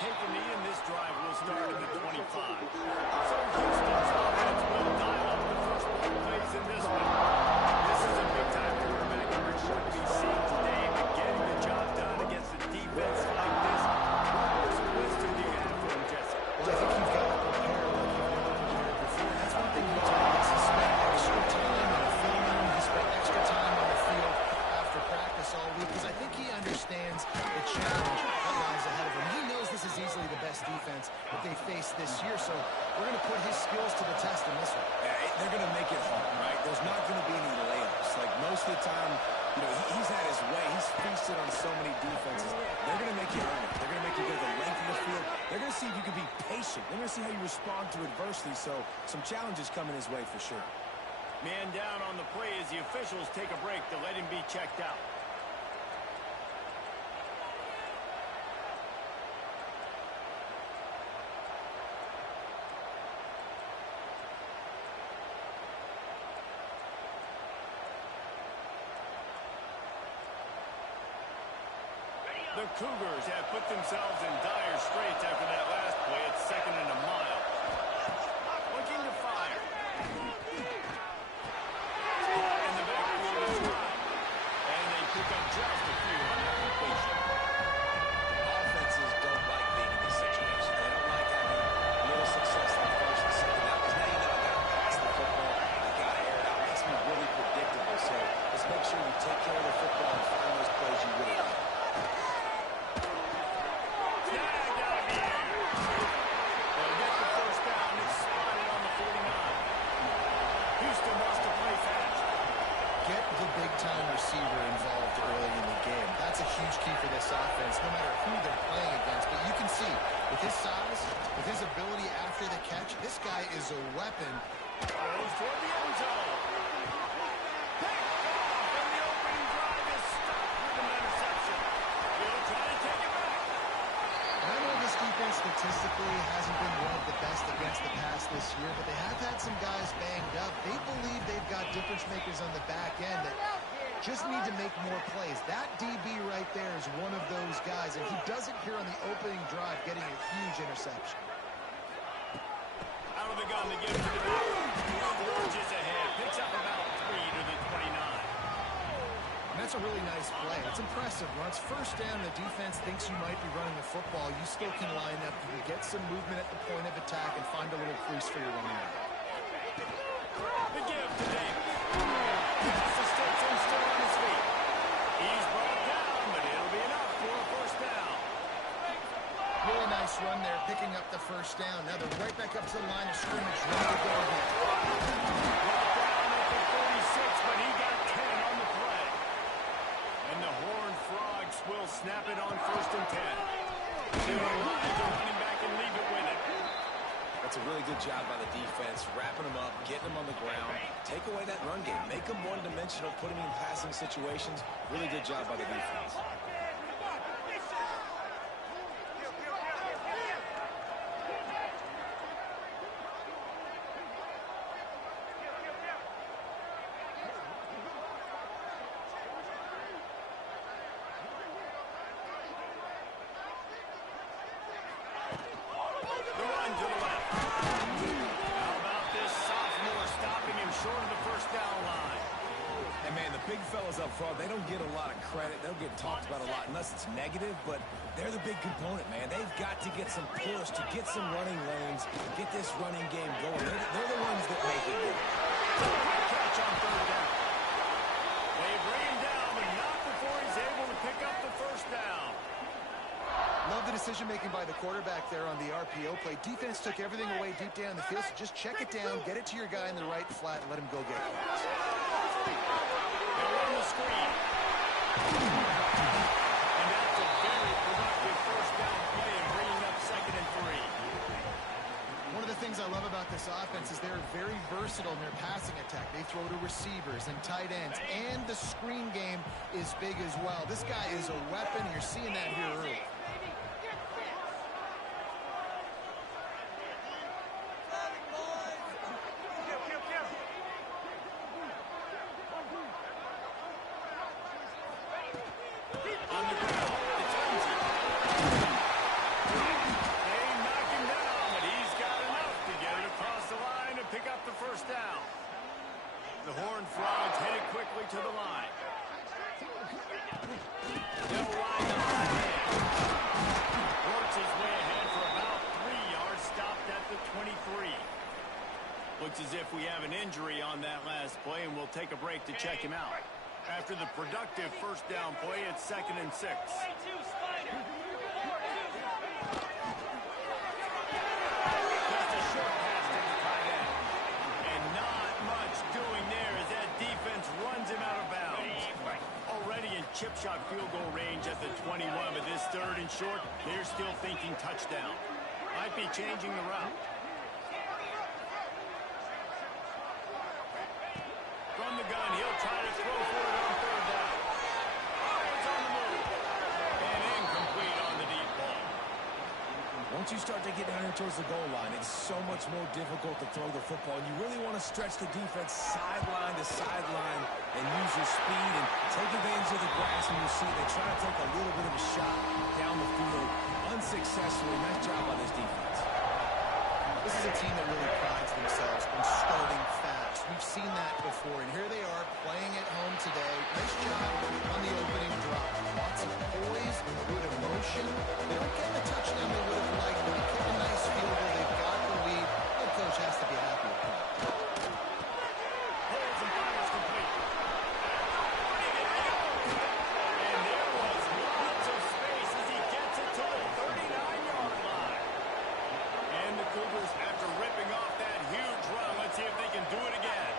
take a knee, and this drive will start at the 25. So Houston's offense will dial up the first ball plays in this one. This is a big-time quarterback you're going to be seeing today, but getting the job done against a defense like this, what words of wisdom do you have for him, Jesse? Well, I think you've got to prepare like you've never prepared before. That's one thing you tell us. He spent extra time on the film room. He spent extra time on the field after practice all week because I think he understands the challenge that lies ahead of him. He knows this is easily the best defense that they face this year, so we're going to put his skills to the test in this one. They're going to make it hard, right? There's not going to be any layups. Like most of the time, you know, he's had his way. He's feasted on so many defenses. They're going to make you earn it. They're going to make you go the length of the field. They're going to see if you can be patient. They're going to see how you respond to adversity. So some challenges coming his way for sure. Man down on the play as the officials take a break to let him be checked out. The Cougars have put themselves in dire straits after that last play. It's 2nd and a mile. Looking to fire. Caught in the backfield is right. And they pick up just a few on that completion. Offenses don't like being in these situations. They don't like having a little success on first and second down because now you know I got to pass the football. I got to air it out. It makes me really predictable. So let's make sure you take care of the football and find those plays you really like. Big-time receiver involved early in the game. That's a huge key for this offense, no matter who they're playing against. But you can see, with his size, with his ability after the catch, this guy is a weapon. Goes toward the end zone. Picked off, and the opening drive is stopped with an interception. He'll try to take it back. And I know this defense statistically hasn't been one of the best against the pass this year, but they have had some guys banged up. They believe they've got difference makers on the back end that just need to make more plays. That DB right there is one of those guys, and he does it here on the opening drive, getting a huge interception. Out of the gun to get it to the back. Forges ahead. Picks up about 3 to the 29. And that's a really nice play. It's impressive. When it's first down, the defense thinks you might be running the football. You still can line up. You can get some movement at the point of attack and find a little crease for your running back. The give to Davis. Pass the sticks and still on his feet. He's brought down, but it'll be enough for a first down. Really nice run there, picking up the first down. Now they're right back up to the line of scrimmage, ready to go again. Brought down at the 46, but he got 10 on the play. And the Horned Frogs will snap it on 1st and 10. They will line the running back and leave it with it. That's a really good job by the defense, wrapping them up, getting them on the ground. Take away that run game. Make them one-dimensional, put them in passing situations. Really good job by the defense. The run to the left. How about this sophomore stopping him short of the first down line? And, man, the big fellas up front, they don't get a lot of credit. They don't get talked about a lot unless it's negative, but they're the big component, man. They've got to get some push, to get some running lanes, get this running game going. They're the ones that make it go. Quick catch on 3rd down. They bring him down, but not before he's able to pick up the first down. Love the decision-making by the quarterback there on the RPO play. Defense took everything away deep down the field, so just check it down, get it to your guy in the right flat, and let him go get it. They'll run the screen. And that's a very productive first down play and bringing up 2nd and 3. One of the things I love about this offense is they're very versatile in their passing attack. They throw to receivers and tight ends, and the screen game is big as well. This guy is a weapon. You're seeing that here early. they'll take a break to check him out. After the productive first down play, it's 2nd and 6. Just a short pass to the tight end. And not much doing there as that defense runs him out of bounds. Already in chip shot field goal range at the 21, but this 3rd and short, they're still thinking touchdown. Might be changing the route. From the gun, he'll try to throw for it on 3rd down. It's on the move. And incomplete on the deep ball. Once you start to get down here towards the goal line, it's so much more difficult to throw the football. And you really want to stretch the defense sideline to sideline and use your speed and take advantage of the grass. And you see they try to take a little bit of a shot down the field unsuccessfully. Nice job by this defense. This is a team that really prides themselves on starting fast. We've seen that before, and here they are playing at home today. Nice job on the opening drop. Lots of poise, good emotion. They don't get the touchdown they would have liked, but they kick a nice field goal. They've got the lead. The coach has to be happy with that. Holds and fires complete. And there was lots of space as he gets it to the 39-yard line. And the Cougars, after ripping off that huge run, let's see if they can do it again.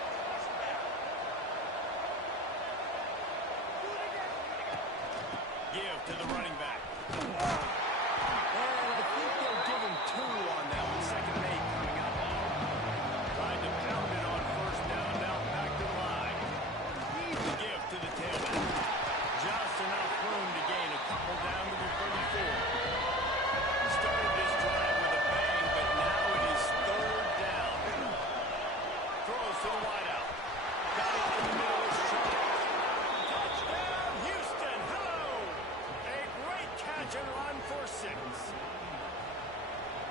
Give to the running back. And I think they'll give him 2 on that one. 2nd and 8 coming up. Tried to pound it on 1st down, now back to the line. The give to the tailback. Just enough room to gain a couple down to the 34. Started this drive with a bang, but now it is 3rd down. Throws to the wideout. Got it in the middle of his shot. Touchdown, Houston! Hello! A great catch and run for 6.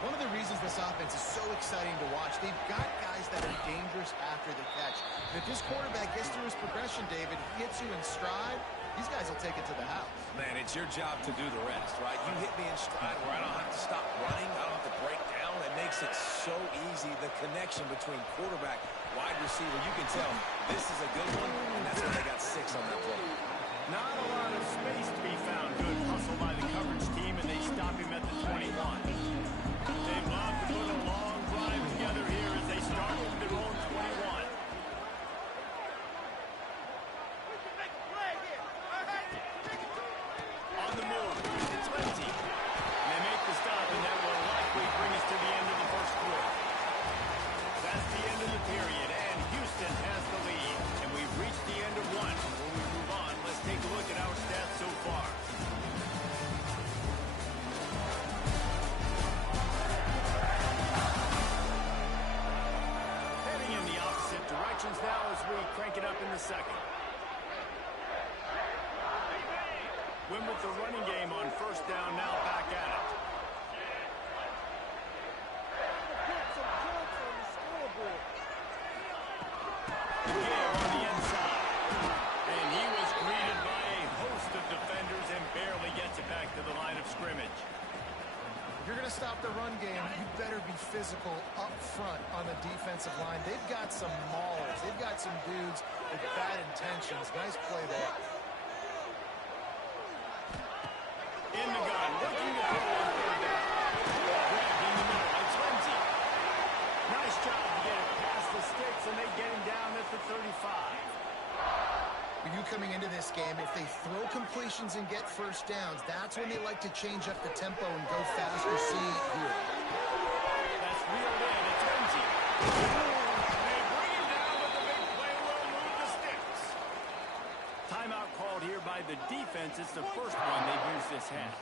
One of the reasons this offense is so exciting to watch, they've got guys that are dangerous after the catch. And if this quarterback gets through his progression, David, hits you in stride, these guys will take it to the house. Man, it's your job to do the rest, right? You hit me in stride where I don't have to stop running. I don't have to break down. It makes it so easy. The connection between quarterback, wide receiver, you can tell this is a good one, and that's why they got 6 on that play. Not a lot of space to be found. Good hustle by the coverage team, and they stop him at the 21. They've loved to put a long drive together here as they start from their own 21. On the move, it's Lindsay. And they make the stop, and that will likely bring us to the end of the 1st quarter. That's the end of the period, and Houston has the lead. And we've reached the end of 1. When we move on, let's take a look at our stats so far. Heading in the opposite directions now as we crank it up in the 2nd. Win with the running game on 1st down, now back at it. The give on the inside. And he was greeted by a host of defenders and barely gets it back to the line of scrimmage. If you're going to stop the run game, you better be physical up front on the defensive line. They've got some maulers. They've got some dudes with bad intentions. Nice play there. In the gun, looking to throw on 3rd down. Grabbed in the middle, it's Lindsay. Nice job to get it past the sticks, and they get him down at the 35. With you coming into this game, if they throw completions and get 1st downs, that's when they like to change up the tempo and go faster. See here. That's reeled in, it's Lindsay. They bring him down, but the big play will move the sticks. Timeout called here by the defense. It's the first one they've used this half.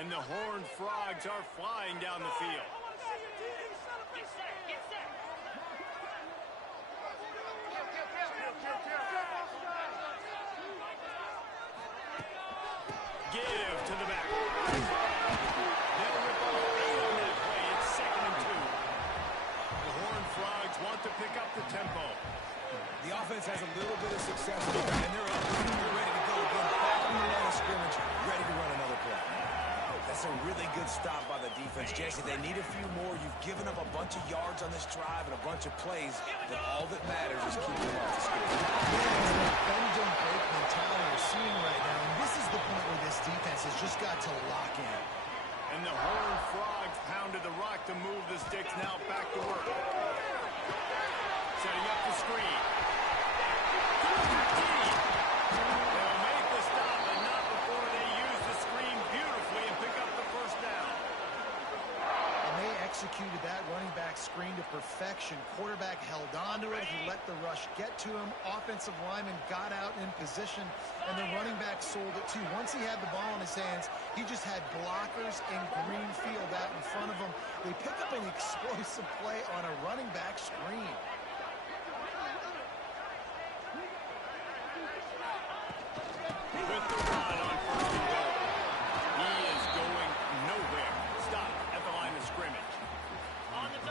And the Horned Frogs are flying down the field. Give to the back. They'll rip off 8 on that play. It's 2nd and 2. The Horned Frogs want to pick up the tempo. The offense has a little bit of success here, and they're up. They're ready to go again. Back on the line of scrimmage, ready to run another play. That's a really really good stop by the defense. Jesse, they need a few more. You've given up a bunch of yards on this drive and a bunch of plays, but all that matters is keeping them off the score. Bend don't break mentality we're seeing right now, and this is the point where this defense has just got to lock in. And the Horned Frogs pounded the rock to move the sticks. Now back to work. Setting up the screen. They'll make the stop, but not before they use the screen beautifully and pick up the first down. And they executed that running back screen to perfection. Quarterback held on to it. He let the rush get to him. Offensive lineman got out in position, and the running back sold it too. Once he had the ball in his hands, he just had blockers and green field out in front of him. They pick up an explosive play on a running back screen. With the run on first and goal. He is going nowhere. Stop at the line of scrimmage.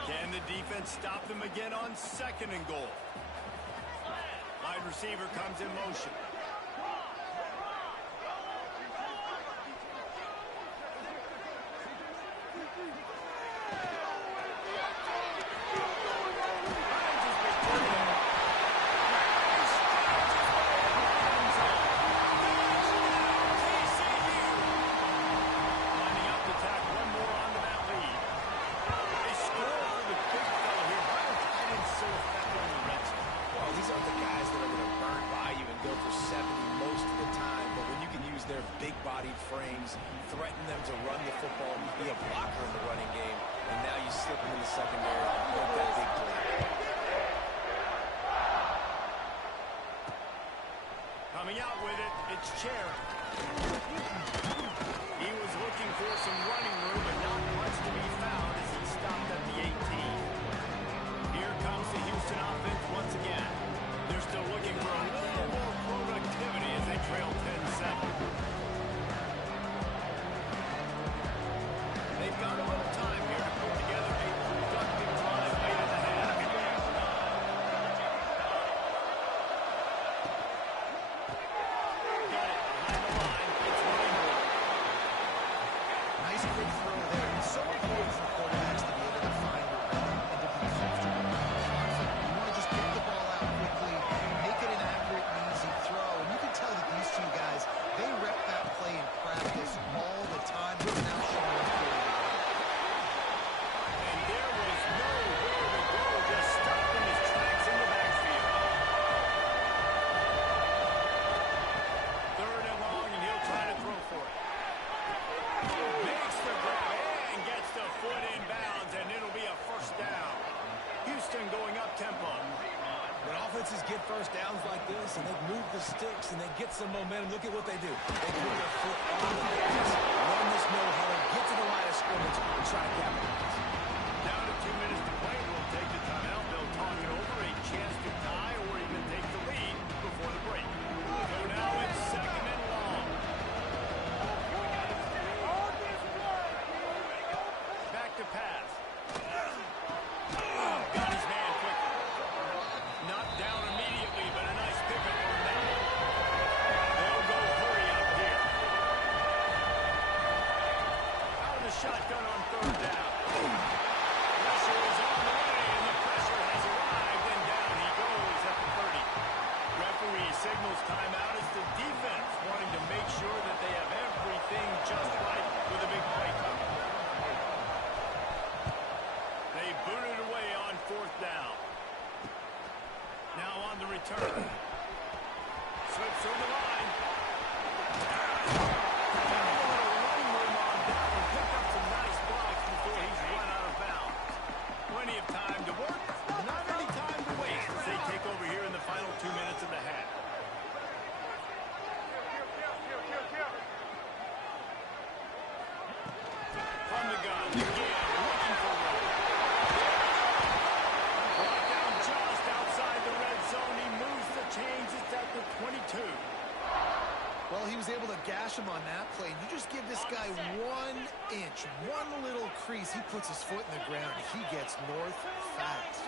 Can the defense stop them again on second and goal? Wide receiver comes in motion. Threaten them to run the football, be a blocker in the running game, and now you slip them in the secondary and make that big play. Coming out with it, it's Cherry. He was looking for some running room, but not much to be found as he stopped at the 18. Here comes the Houston offense once again. They're still looking for a little more productivity as they trail 10-7. They've got a little time here to put together a productive drive late in the half. Got it behind the line. It's Rainbow. Nice quick throw there. It's so important for quarterbacks to be able to find your rhythm and to be comfortable and confident. You want to just get the ball out quickly, make it an accurate and easy throw. And you can tell that these two guys, they rep that play in practice all the time. They're now showing up here. Going up tempo. When offenses get first downs like this and they move the sticks and they get some momentum, look at what they do. They put their foot on the gas, run this no-huddle, get to the line of scrimmage, and try to capitalize. Down to 2 minutes to play. We'll take the timeout. They'll talk it over, a chance to tie or even take the lead before the break. So now it's second and long. Back to pass. Got his man quickly. Not down immediately, but a nice pickup on that one. They'll go hurry up here. Out of the shotgun on third down. Pressure is on the way, and the pressure has arrived, and down he goes at the 30. Referee signals timeout as the defense wanting to make sure that they have everything just right with a big play coming. They booted away on fourth down. Now on the return. Slips through the line. Got a little running room on down and picked up some nice blocks before he's run out of bounds. Plenty of time to work. Not any time to waste as they take over here in the final 2 minutes of the half. From the gun. Again, looking for one. Brought down just outside the red zone. He moves the chains. It's at the 22. Well, he was able to gash him on that play. You just give this guy 1 inch, one little crease. He puts his foot in the ground. He gets north fast.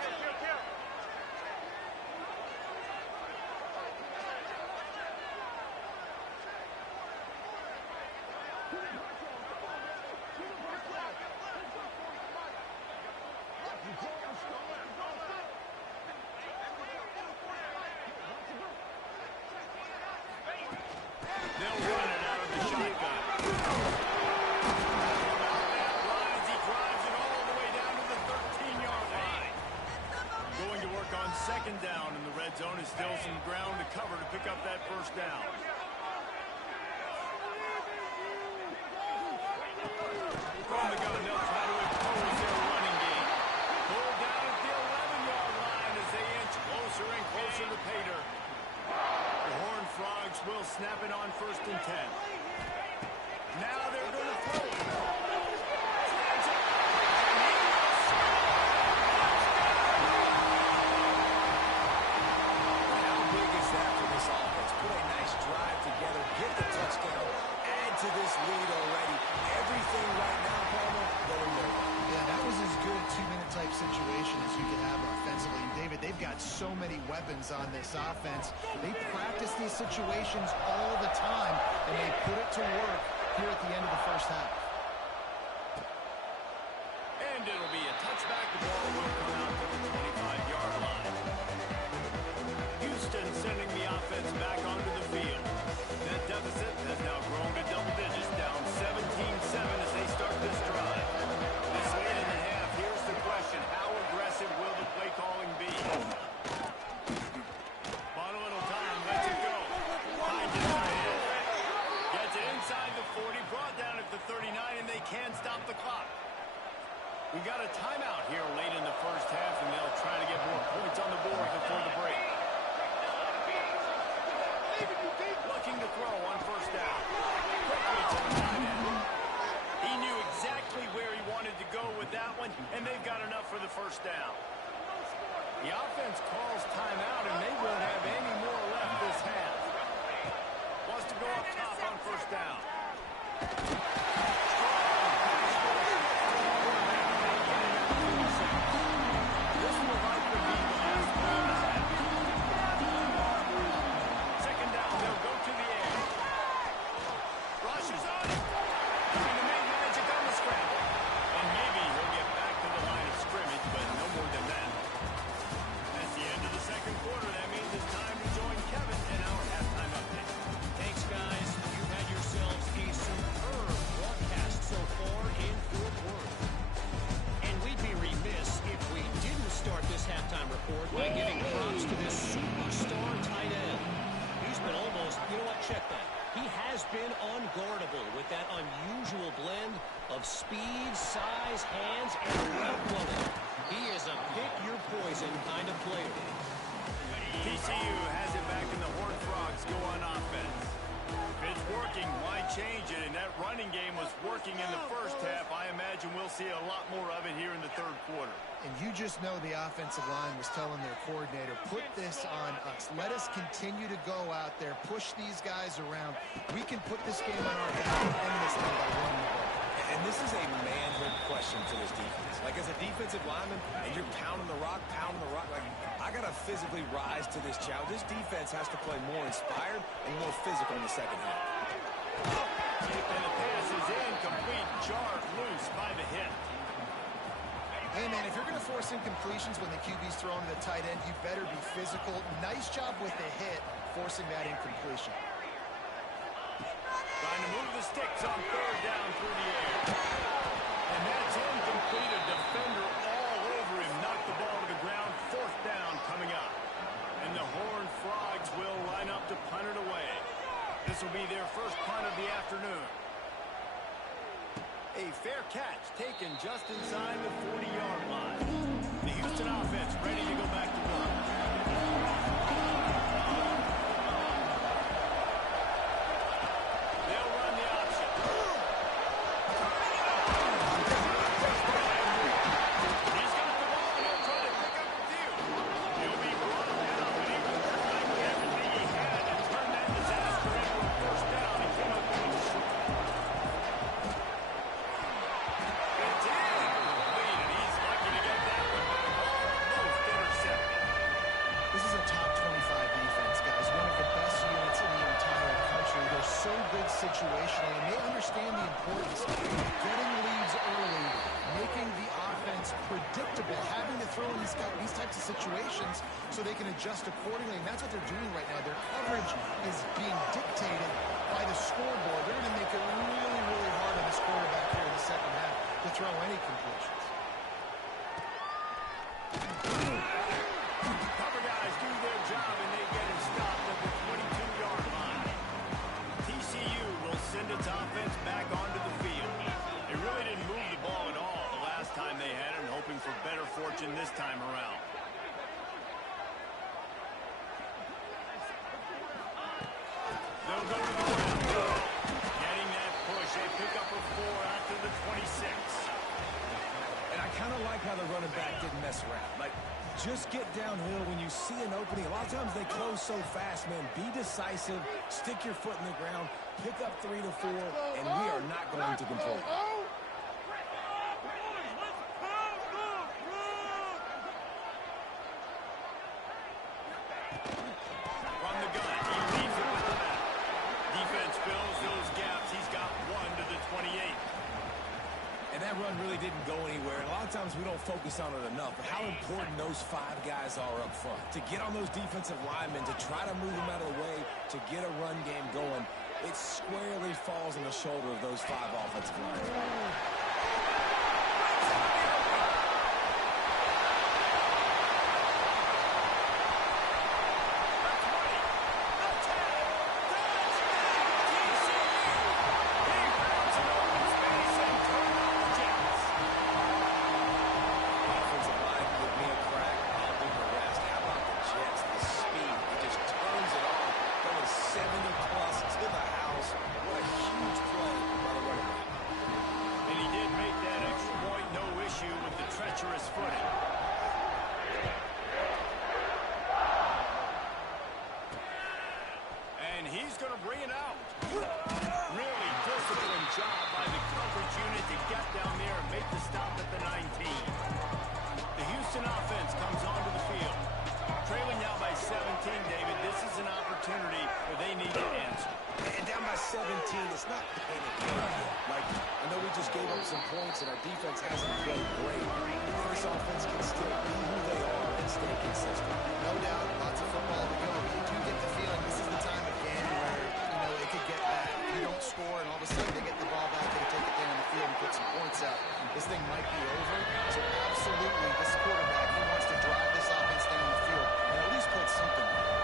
They'll run it out of the shotgun. Lines, he drives it all the way down to the 13-yard line. Going to work on second down in the red zone is still some ground to cover to pick up that first down. From the gun, they'll try to impose their running game. Pulled down at the 11-yard line as they inch closer and closer to pay dirt. The Horned Frogs will snap it on 1st and 10. Now they're going to throw it. How big is that for this offense? Put a nice drive together, get the touchdown, add to this lead already. Everything right now, Palmer, going their way. Yeah, that was as good a two-minute type situation as you could have offensively. And David, they've got so many weapons on this offense. They practice these situations all the time, and they put it to work here at the end of the first half. And it'll be a touchback. The ball will come out to the 25-yard line. Houston sending the offense back onto the field. That deficit has now grown to double digits, down 17-7 as they start this drive. This late in the half, here's the question. How aggressive will the play calling be? Bought a little time, lets it go. Finds it ahead. Gets it inside the 40, brought down at the 39, and they can't stop the clock. We got a timeout here late in the first half, and they'll try to get more points on the board before the break. Looking to throw on first down. Quickly to the tight end. He knew exactly where he wanted to go with that one, and they've got enough for the first down. The offense calls timeout, and they won't have any more left this half. Wants to go up top on first down. This will likely be the last play of the half. Second down, they'll go to the air. Rushes on it. Trying to make magic on the scramble. And maybe he'll get back to the line of scrimmage, but no more than that. That's the end of the second quarter. That means it's time to join Kevin in our halftime update. Thanks, guys. You've had yourselves a superb broadcast so far in Fort Worth. And we'd be remiss if we didn't start this halftime report by giving props to this superstar tight end. He's been almost, you know what, check that. He has been unguardable with that unusual blend of speed, size, hands, and route running. He is a pick-your-poison kind of player. TCU has it back, and the Horned Frogs go on offense. If it's working, why change it? And that running game was working in the first half. I imagine we'll see a lot more of it here in the third quarter. And you just know the offensive line was telling their coordinator, put this on us. Let us continue to go out there, push these guys around. We can put this game on our back and end this thing by running the ball. And this is a manhood question for this defense. Like, as a defensive lineman, and you're pounding the rock, like, I got to physically rise to this challenge. This defense has to play more inspired and more physical in the second half. And the pass is incomplete, jarred loose by the hit. Hey, man, if you're going to force incompletions when the QB's throwing to the tight end, you better be physical. Nice job with the hit, forcing that incompletion. Trying to move the sticks on third down through the air. And that's incomplete. A defender all over him. Knocked the ball to the ground. Fourth down coming up. And the Horned Frogs will line up to punt it away. This will be their first punt of the afternoon. A fair catch taken just inside the 40-yard line. The Houston offense ready to go back to work. They'll run the option. He's got the ball, and he'll try to pick up a few. He'll be brought down, but he was trying with everything he had to turn that disaster into a first down. He came up with a short. It's incomplete, and he's lucky to get that one back. Almost intercepted. This is a top 25 defense, guys. One of the best units in the entire country. They're so good situationally, and they understand the importance of getting leads early, making the offense defense predictable, having to throw in these types of situations so they can adjust accordingly, and that's what they're doing right now. Their coverage is being dictated by the scoreboard. They're going to make it really, really hard on this quarterback here in the second half to throw any completions. Cover guys do their job, and they get it stopped at the 22-yard line. TCU will send its offense back onto the field. They really didn't move the ball at all the last time they had it, hoping for better fortune this time around. They'll go to the ground. Getting that push. They pick up a 4 out to the 26. And I kind of like how the running back didn't mess around. Like, just get downhill when you see an opening. A lot of times they close so fast, man. Be decisive, stick your foot in the ground, pick up 3 to 4, and we are not going to control it. From the gun, he leaves it with the back. Defense fills those gaps. He's got 1 to the 28. And that run really didn't go anywhere. And a lot of times we don't focus on it enough. But how important those 5 guys are up front. To get on those defensive linemen, to try to move them out of the way, to get a run game going, it squarely falls on the shoulder of those 5 offensive linemen. He's going to bring it out. Really disciplined job by the coverage unit to get down there and make the stop at the 19. The Houston offense comes onto the field. Trailing now by 17, David. This is an opportunity where they need to answer. And down by 17, it's not panic yet. Like, I know we just gave up some points and our defense hasn't played great. This offense can still be who they are and stay consistent. No doubt, lots of football to go. But you do get the feeling this is the time again where, it could get bad. If you don't score and all of a sudden they get the ball back and take it down the field and put some points out, this thing might be over. So absolutely, this quarterback, he wants to drive this offense down the field and at least put something on it.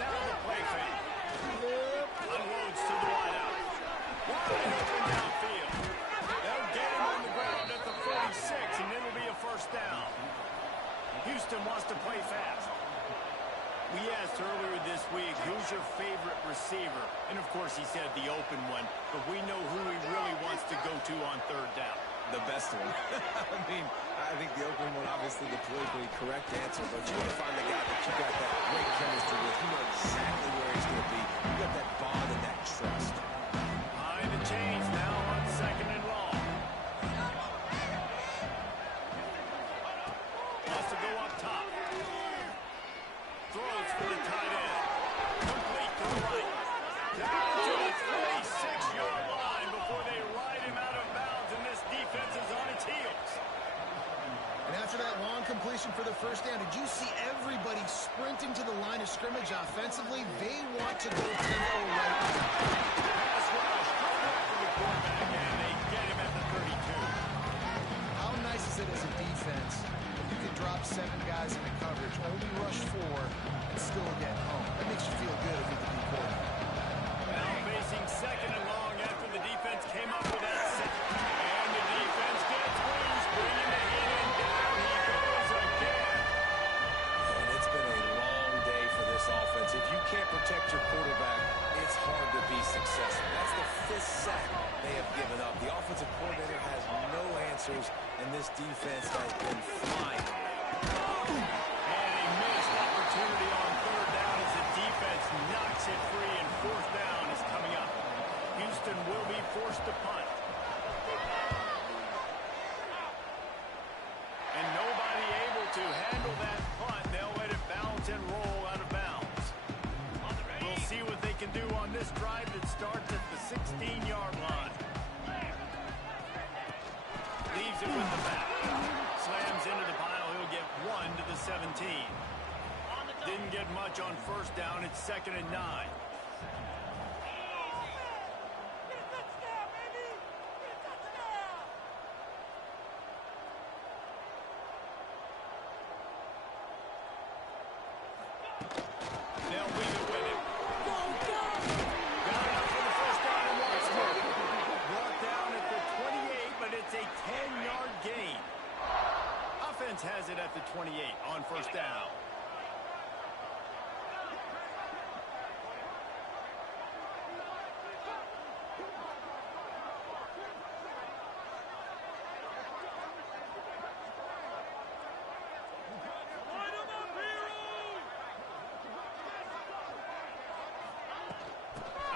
Now the play fake. Unloads to the wideout. Wide open downfield. They'll get him on the ground at the 46, and it'll be a first down. Houston wants to play fast. We asked earlier this week, who's your favorite receiver? And, of course, he said the open one. But we know who he really wants to go to on third down. The best one. I think the open one, obviously the politically correct answer, but you want to find the guy that you got that great chemistry with. You know exactly where he's going to be. You got that bond and that trust. Behind the chains now on 2nd and long. Wants to go up top. Throws for the tight end. Complete to the right. Down to the 26-yard line before they ride him out of bounds, and this defense is on its heels. And after that long completion for the first down, did you see everybody sprinting to the line of scrimmage offensively? They want to go tempo right now. Pass rush, coming after the quarterback, and they get him at the 32. How nice is it as a defense when you can drop 7 guys into coverage, only rush 4, and still get home? That makes you feel good if you're the D quarterback. Now facing 2nd and long after the defense came up with that set. And the defense gets loose, bringing the hit in down. He goes again. And it's been a long day for this offense. If you can't protect your quarterback, it's hard to be successful. That's the 5th sack they have given up. The offensive coordinator has no answers, and this defense has been flying. And a missed opportunity on third down as the defense knocks it free, and 4th down is coming up. Houston will be forced to punt. And nobody able to handle that punt. They'll let it bounce and roll out of bounds. We'll see what they can do on this drive that starts at the 16-yard line. lays it with the back. Slams into the pile. He'll get 1 to the 17. Didn't get much on first down. It's 2nd and 9. They'll leave it with him. Got it up for the first down and once more. Brought down at the 28, but it's a 10-yard gain. Offense has it at the 28 on first down.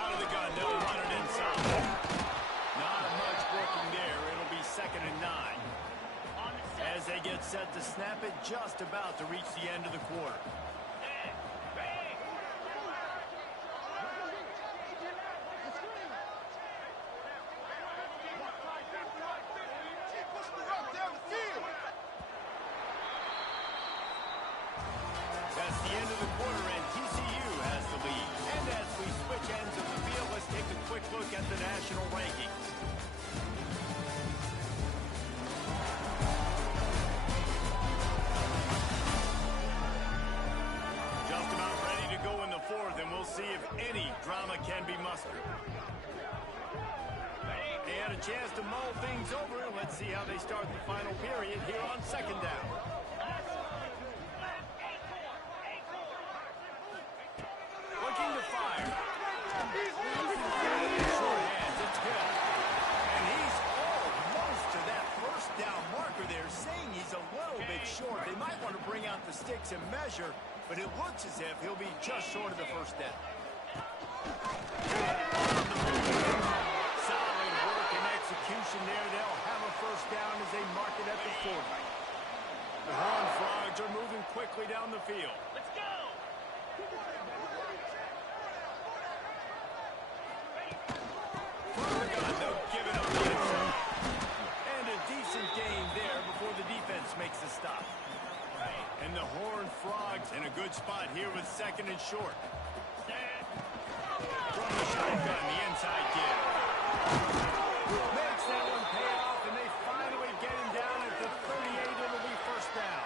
Out of the gun, they'll run it inside. Not much working there. It'll be 2nd and 9. As they get set to snap it, just about to reach the end of the quarter. That's the end of the quarter, and TCU has the lead. And as we switch ends of the field, let's take a quick look at the national rankings. Just about ready to go in the fourth, and we'll see if any drama can be mustered. They had a chance to mull things over. Let's see how they start the final period here on 2nd down. Looking to fire. Short hands, it's Hill. And he's almost to that first down marker there, saying he's a little bit short. They might want to bring out the sticks and measure, but it looks as if he'll be just short of the first down. Solid work and execution there. They'll have a first down as they mark it at the 40. The Horned Frogs are moving quickly down the field. Let's go! They'll give it up the inside. And a decent gain there before the defense makes the stop. And the Horned Frogs in a good spot here with 2nd and short. From the shotgun, the inside give. Makes that one pay off, and they finally get him down at the 38. It'll be first down.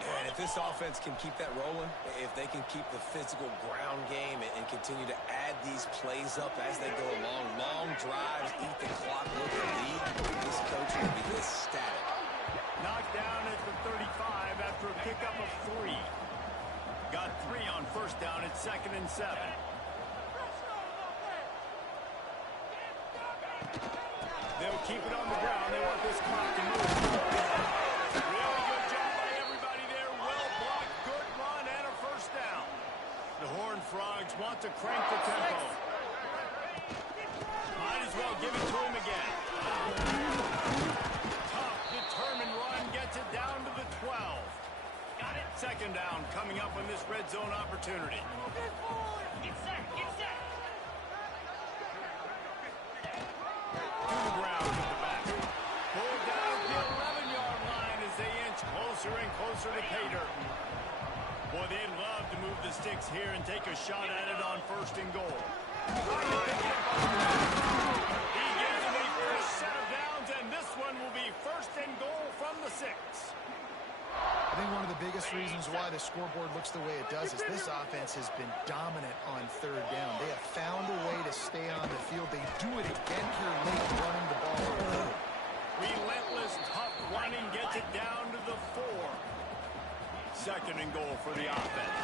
And if this offense can keep that rolling, if they can keep the physical ground game and continue to add these plays up as they go along, long drives, eat the clock with the lead, this coach will be ecstatic. Knocked down at the 35 after a pickup of 3. Got 3 on first down at 2nd and 7. They'll keep it on the ground. They want this clock to move. Really good job by everybody there. Well blocked, good run, and a first down. The Horned Frogs want to crank the tempo. Might as well give it to him again. Tough, determined run gets it down to the 12. Got it. 2nd down coming up on this red zone opportunity. Get set, get set. To the ground with the back. Pulled down at the 11-yard line as they inch closer and closer to pay dirt. Boy, they'd love to move the sticks here and take a shot at it on 1st and goal. He gives them a first set of downs, and this one will be 1st and goal from the 6. I think one of the biggest reasons why the scoreboard looks the way it does is this offense has been dominant on 3rd down. They have found a way to stay on the field. They do it again here late, running the ball. Relentless, tough running gets it down to the 4. 2nd and goal for the offense.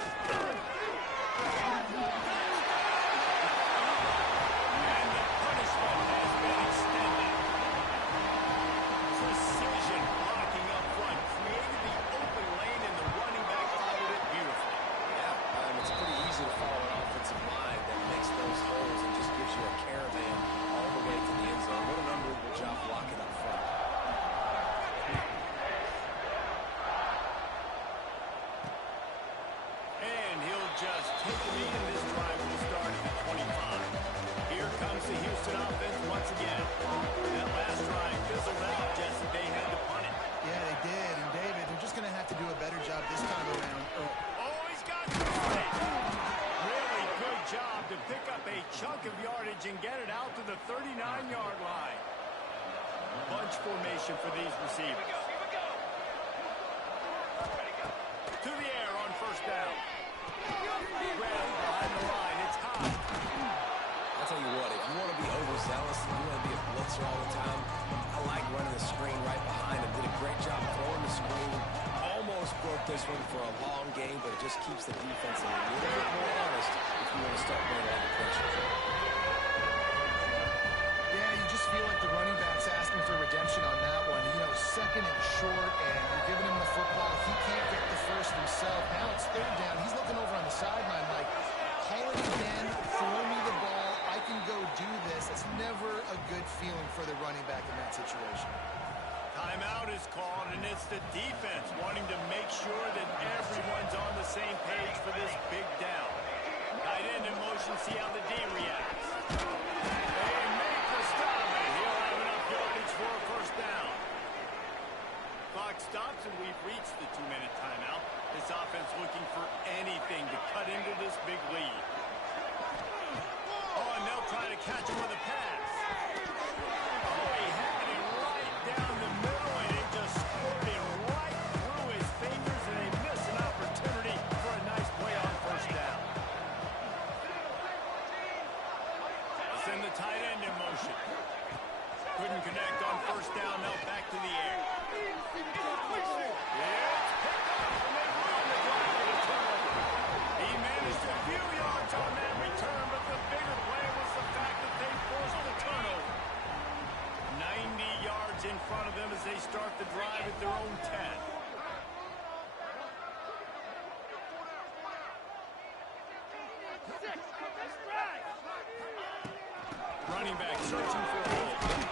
And the punishment has been extended. Precision blocking up front created the open lane, and the running back followed it beautifully. Yeah, it's pretty easy to follow an offensive line that makes those holes and just gives you a caravan all the way to the end zone. What an unbelievable job blocking up front. And he'll just comes the Houston offense once again. That last drive fizzled out, Jesse. They had to punt it. Yeah, they did. And, David, they're just going to have to do a better job this time around. Oh, he's got it. Really good job to pick up a chunk of yardage and get it out to the 39-yard line. Bunch formation for these receivers. To the air on first down. Grab behind the line. It's high. I'll tell you what, if you want to be overzealous and you want to be a blitzer all the time, I like running the screen right behind him. Did a great job throwing the screen. Almost broke this one for a long game, but it just keeps the defense a little bit more honest if you want to start bringing all the pressure. Yeah, you just feel like the running back's asking for redemption on that one. You know, second and short, and you're giving him the football. He can't get the first himself. Now it's third down. He's looking over on the sideline like, call it again, throw me the ball, I can go do this. It's never a good feeling for the running back in that situation. Timeout is called, and it's the defense wanting to make sure that everyone's on the same page for this big down. Tight end in motion, see how the D reacts. They make the stop, and he'll have enough yardage for a first down. Clock stops, and we've reached the 2-minute timeout. This offense looking for anything to cut into this big lead. Oh, and they'll try to catch him with a pass. Oh, he had it right down the middle, and it just squirted right through his fingers, and they miss an opportunity for a nice play on first down. Send the tight end in motion. Couldn't connect on first down, now back to the air. It's picked up, and they run the drive with a turnover. He managed a few yards on that return, but the bigger play was the fact that they forced the turnover. 90 yards in front of them as they start the drive at their own 10. Running back searching for a hole.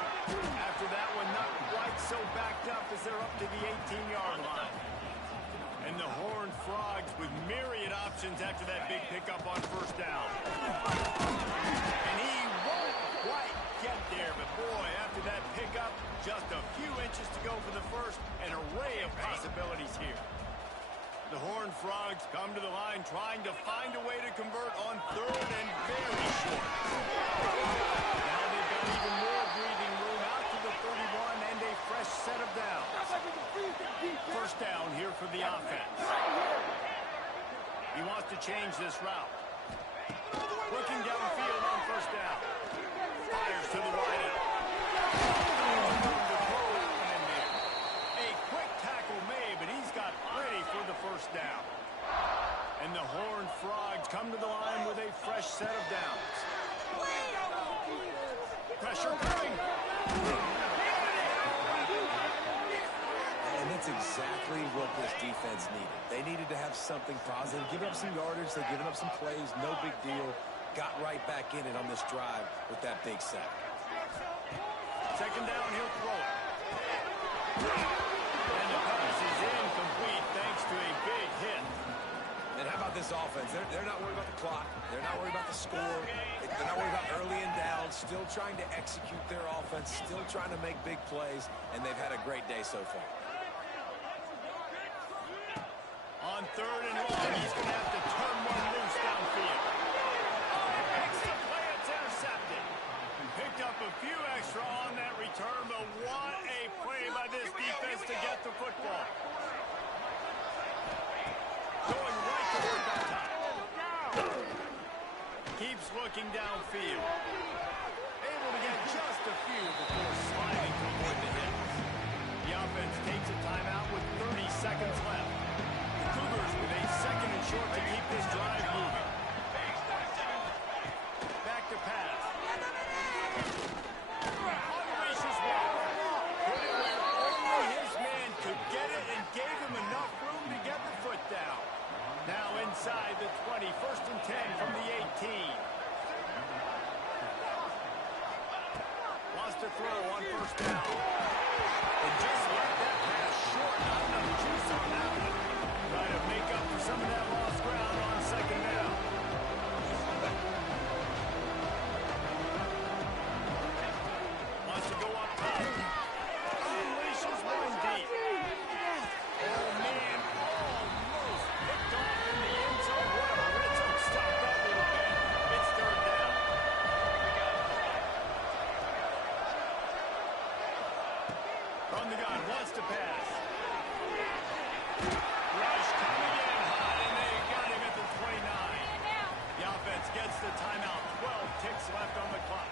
After that one, not quite so backed up as they're up to the 18-yard line. And the Horned Frogs with myriad options after that big pickup on first down. And he won't quite get there, but boy, after that pickup, just a few inches to go for the first. An array of possibilities here. The Horned Frogs come to the line trying to find a way to convert on third and very short. Now they've got even more breathing room out to the 31 and a fresh set of downs. First down here for the offense. He wants to change this route. Looking downfield on first down. Fires to the wideout. A quick tackle made, but he's got plenty for the first down. And the Horned Frogs come to the line with a fresh set of downs. Pressure coming. And that's exactly what this defense needed. They needed to have something positive. Giving up some yardage, they've given up some plays, no big deal. Got right back in it on this drive with that big sack. Second down, he'll throw it. And the pass is incomplete thanks to a big hit. And how about this offense? They're not worried about the clock. They're not worried about the score. They're not worried about early and down. Still trying to execute their offense. Still trying to make big plays. And they've had a great day so far. On third and long, he's going to have to turn one loose downfield. Makes the play, it's intercepted. Picked up a few extra on that return, but what a play by this defense to get the football. Going right to work on top. Keeps looking downfield. Able to get just a few before sliding to avoid the hit. The offense takes a timeout with 30 seconds left. The Cougars with a second and short to keep this drive moving. Back to pass. Unleashes one. Put it where only his man could get it and gave him enough room to get the foot down. Now inside the 20, first and 10 from the 18. Lost a throw on first down. And just let that pass short. Not enough juice on that one. Try to make up for some of that lost ground on second down. gets the timeout. 12 ticks left on the clock.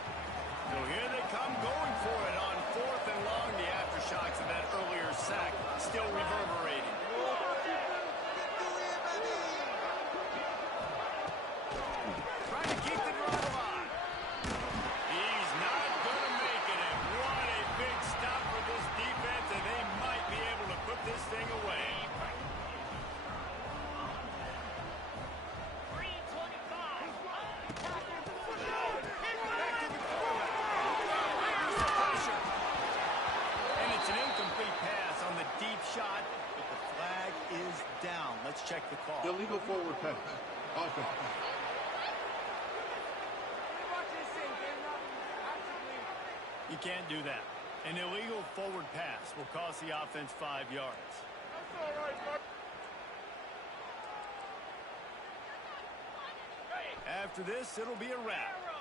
So here they come going for it on 4th and long. The aftershocks of that earlier sack still reverberating. Trying to keep the drive alive. He's not going to make it. And what a big stop for this defense. And they might be able to put this thing away. Shot, but the flag is down. Let's check the call. Illegal forward pass. Offense. You can't do that. An illegal forward pass will cost the offense 5 yards. After this, it'll be a wrap.